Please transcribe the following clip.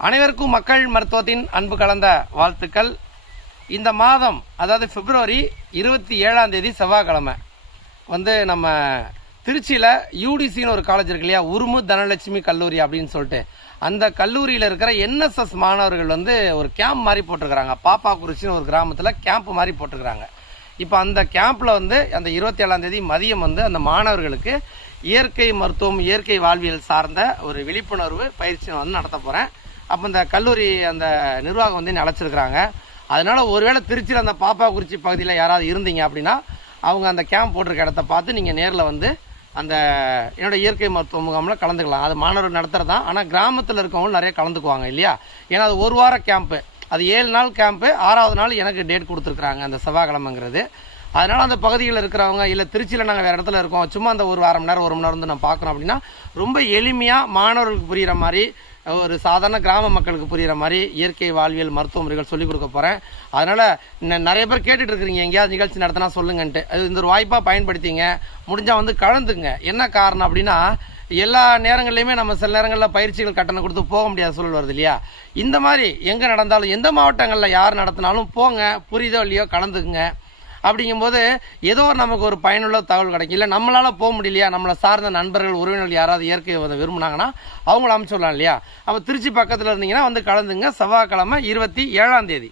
அனைவருக்கும் மக்கள் மருத்துவத்தின் அன்பு கலந்த வாழ்த்துக்கள். இந்த மாதம் அதாவது பிப்ரவரி இருபத்தி ஏழாம் தேதி செவ்வாய்க்கிழமை வந்து நம்ம திருச்சியில் யூடிசின்னு ஒரு காலேஜ் இருக்கு இல்லையா? உருமு தனலட்சுமி கல்லூரி அப்படின்னு சொல்லிட்டு. அந்த கல்லூரியில் இருக்கிற என்எஸ்எஸ் மாணவர்கள் வந்து ஒரு கேம்ப் மாதிரி போட்டிருக்கிறாங்க. பாப்பாக்குறிச்சின்னு ஒரு கிராமத்தில் கேம்ப் மாதிரி போட்டிருக்கிறாங்க. இப்போ அந்த கேம்பில் வந்து அந்த இருபத்தி ஏழாம் தேதி மதியம் வந்து அந்த மாணவர்களுக்கு இயற்கை மருத்துவம் இயற்கை வாழ்வியல் சார்ந்த ஒரு விழிப்புணர்வு பயிற்சி வந்து நடத்த போகிறேன் அப்போ இந்த கல்லூரி அந்த நிர்வாகம் வந்து என்னை அழைச்சிருக்கிறாங்க. அதனால் ஒருவேளை திருச்சியில் அந்த பாப்பாக்குறிச்சி பகுதியில் யாராவது இருந்தீங்க அப்படின்னா அவங்க அந்த கேம்ப் போட்டிருக்க இடத்த பார்த்து நீங்கள் நேரில் வந்து அந்த என்னோடய இயற்கை மருத்துவ முகாமில் கலந்துக்கலாம். அது மாணவர்கள் நடத்துறது? தான் ஆனால் கிராமத்தில் இருக்கவங்களும் நிறைய கலந்துக்குவாங்க இல்லையா? ஏன்னா அது ஒரு வார கேம்ப்பு அது ஏழு நாள் கேம்ப்பு ஆறாவது நாள் எனக்கு டேட் கொடுத்துருக்குறாங்க அந்த செவ்வாய்க்கிழமைங்கிறது. அதனால் அந்த பகுதியில் இருக்கிறவங்க இல்லை திருச்சியில் நாங்கள் வேறு இடத்துல இருக்கோம் சும்மா அந்த ஒரு அரை மணி நேரம் ஒரு மணி நேரம் வந்து நான் பார்க்குறோம் அப்படின்னா ரொம்ப எளிமையாக மாணவர்களுக்கு புரிகிற மாதிரி ஒரு சாதாரண கிராம மக்களுக்கு புரிகிற மாதிரி இயற்கை வாழ்வியல் மருத்துவ முறைகள் சொல்லிக் கொடுக்க போகிறேன் அதனால் நிறைய பேர் கேட்டுட்டு இருக்கிறீங்க எங்கேயாவது நிகழ்ச்சி நடத்தினா சொல்லுங்கன்ட்டு. அது இந்த ஒரு வாய்ப்பாக பயன்படுத்திங்க. முடிஞ்சால் வந்து கலந்துங்க என்ன காரணம் அப்படின்னா எல்லா நேரங்கள்லையுமே நம்ம சில நேரங்களில் பயிற்சிகள் கட்டணம் கொடுத்து போக முடியாத சூழல் வருது இல்லையா? இந்த மாதிரி எங்கே நடந்தாலும் எந்த மாவட்டங்களில் யார் நடத்தினாலும் போங்க புரியுதோ இல்லையோ கலந்துக்குங்க. அப்படிங்கும்போது ஏதோ ஒரு நமக்கு ஒரு பயனுள்ள தகவல் கிடைக்கும். இல்லை நம்மளால் போக முடியலையா? நம்மளை சார்ந்த நண்பர்கள் உறவினர்கள் யாராவது இயற்கை உதவி விரும்புனாங்கன்னா அவங்கள அமைச்சு விடலாம் இல்லையா? அப்போ திருச்சி பக்கத்தில் இருந்தீங்கன்னா வந்து கலந்துங்க. செவ்வாய்க்கிழமை இருபத்தி ஏழாம் தேதி.